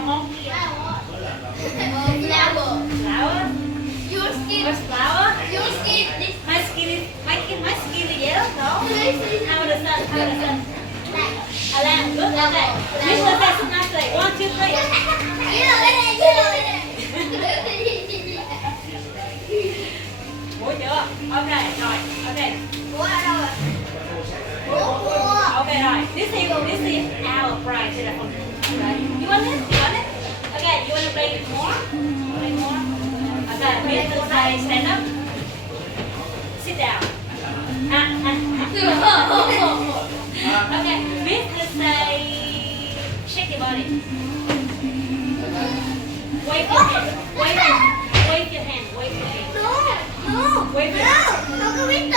flower không? Flower. Flower? Your skin. What's flower? Your skin. My skin is yellow, no? How the sun? How the sun? A lamb, good, okay. This one says nicely. 1, 2, 3. Mũi chưa? Ok, rồi, ok. Ủa ở đâu rồi? Ủa. Ok rồi. This is our prize to the phone. Right. You want it? You want it? Okay, you want to play more? Play more? Okay, Mr. Say stand up. Sit down. Okay, Mr. Say shake your body. Wave your hand. Wave your hand. Wave your hand. No. Wave your hand. No. Không có biết